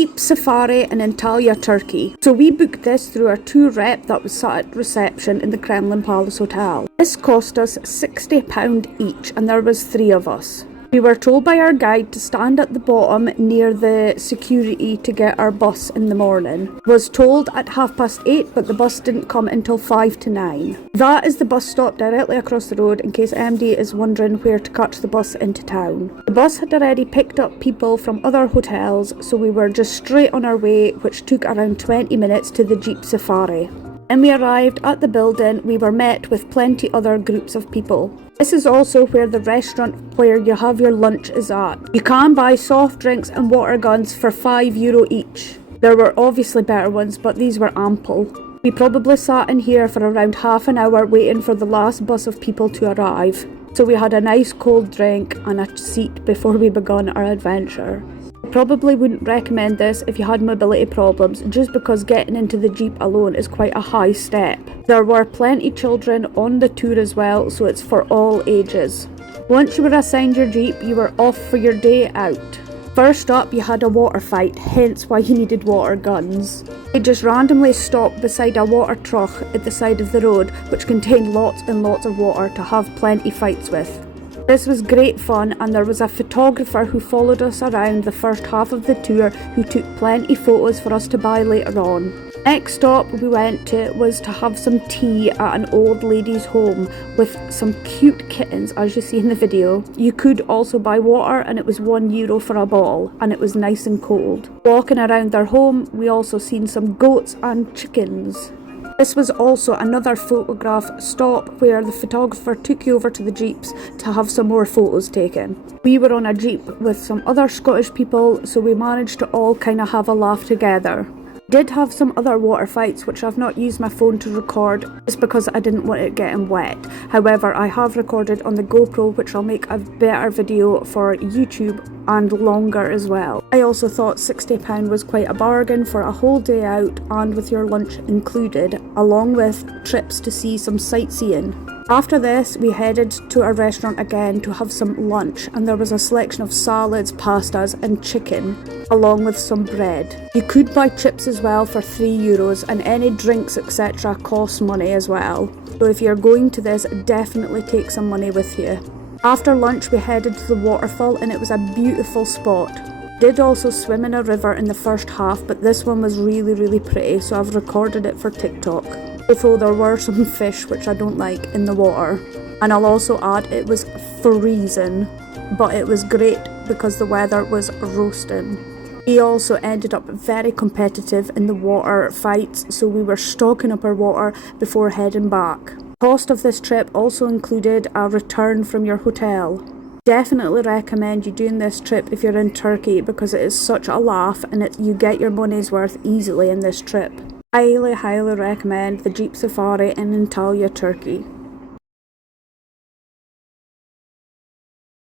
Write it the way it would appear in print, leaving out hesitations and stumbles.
Jeep Safari in Antalya, Turkey. So we booked this through our tour rep that was sat at reception in the Kremlin Palace Hotel. This cost us £60 each and there was 3 of us. We were told by our guide to stand at the bottom near the security to get our bus in the morning. Was told at 8:30, but the bus didn't come until 5 to 9. That is the bus stop directly across the road in case MD is wondering where to catch the bus into town. The bus had already picked up people from other hotels, so we were just straight on our way, which took around 20 minutes to the Jeep Safari. When we arrived at the building, we were met with plenty other groups of people. This is also where the restaurant where you have your lunch is at. You can buy soft drinks and water guns for €5 each. There were obviously better ones, but these were ample. We probably sat in here for around half an hour waiting for the last bus of people to arrive. So we had a nice cold drink and a seat before we began our adventure. Probably wouldn't recommend this if you had mobility problems, just because getting into the Jeep alone is quite a high step. There were plenty children on the tour as well, so it's for all ages. Once you were assigned your Jeep, you were off for your day out. First up, you had a water fight, hence why you needed water guns. They just randomly stopped beside a water trough at the side of the road, which contained lots and lots of water to have plenty fights with. This was great fun, and there was a photographer who followed us around the first half of the tour who took plenty photos for us to buy later on. Next stop we went to was to have some tea at an old lady's home with some cute kittens, as you see in the video. You could also buy water and it was €1 for a bottle, and it was nice and cold. Walking around their home, we also seen some goats and chickens. This was also another photograph stop where the photographer took you over to the Jeeps to have some more photos taken. We were on a Jeep with some other Scottish people, so we managed to all kind of have a laugh together. Did have some other water fights which I've not used my phone to record just because I didn't want it getting wet. However, I have recorded on the GoPro, which I'll make a better video for YouTube and longer as well. I also thought £60 was quite a bargain for a whole day out and with your lunch included, along with trips to see some sightseeing. After this, we headed to a restaurant again to have some lunch, and there was a selection of salads, pastas and chicken, along with some bread. You could buy chips as well for €3, and any drinks etc. cost money as well. So if you're going to this, definitely take some money with you. After lunch, we headed to the waterfall, and it was a beautiful spot. Did also swim in a river in the first half, but this one was really pretty, so I've recorded it for TikTok. Although there were some fish which I don't like in the water. And I'll also add it was freezing, but it was great because the weather was roasting. We also ended up very competitive in the water fights, so we were stocking up our water before heading back. Cost of this trip also included a return from your hotel. Definitely recommend you doing this trip if you're in Turkey because it is such a laugh and you get your money's worth easily in this trip. Highly recommend the Jeep Safari in Antalya, Turkey.